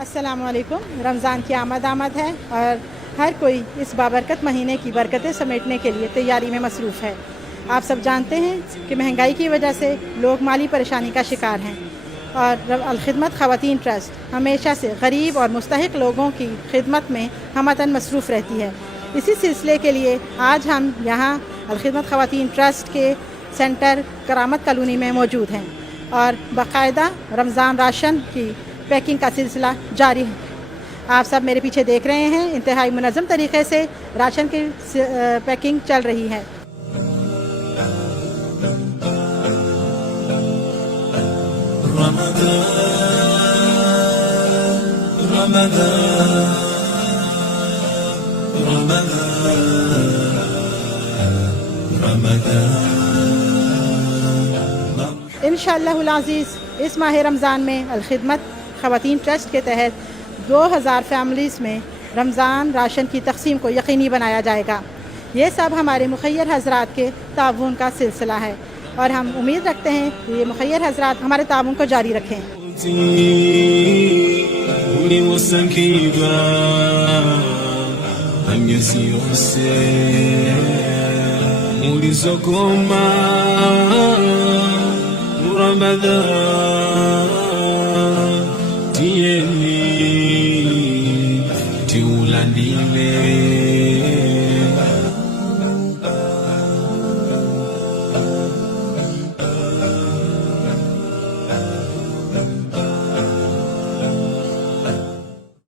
अस्सलामुअलैकुम। रमज़ान की आमद है और हर कोई इस बाबरकत महीने की बरकतें समेटने के लिए तैयारी में मसरूफ़ है। आप सब जानते हैं कि महंगाई की वजह से लोग माली परेशानी का शिकार हैं और अल-खिदमत ख़वातीन ट्रस्ट हमेशा से गरीब और मुस्तहिक लोगों की खिदमत में हमतन मसरूफ़ रहती है। इसी सिलसिले के लिए आज हम यहाँ अल-खिदमत ख़वातीन ट्रस्ट के सेंटर करामत कॉलोनी में मौजूद हैं और बाकायदा रमज़ान राशन की पैकिंग का सिलसिला जारी है। आप सब मेरे पीछे देख रहे हैं, इंतहाई मुनज़्ज़म तरीक़े से राशन की पैकिंग चल रही है। इंशाअल्लाहुल अज़ीज़ इस माह रमज़ान में अल-खिदमत ख़वातीन ट्रस्ट के तहत 2000 फैमिलीज़ में रमज़ान राशन की तक़सीम को यकीनी बनाया जाएगा। ये सब हमारे मुखय्यर हज़रात के ताउन का सिलसिला है और हम उम्मीद रखते हैं कि ये मुखय्यर हज़रात हमारे ताउन को जारी रखें।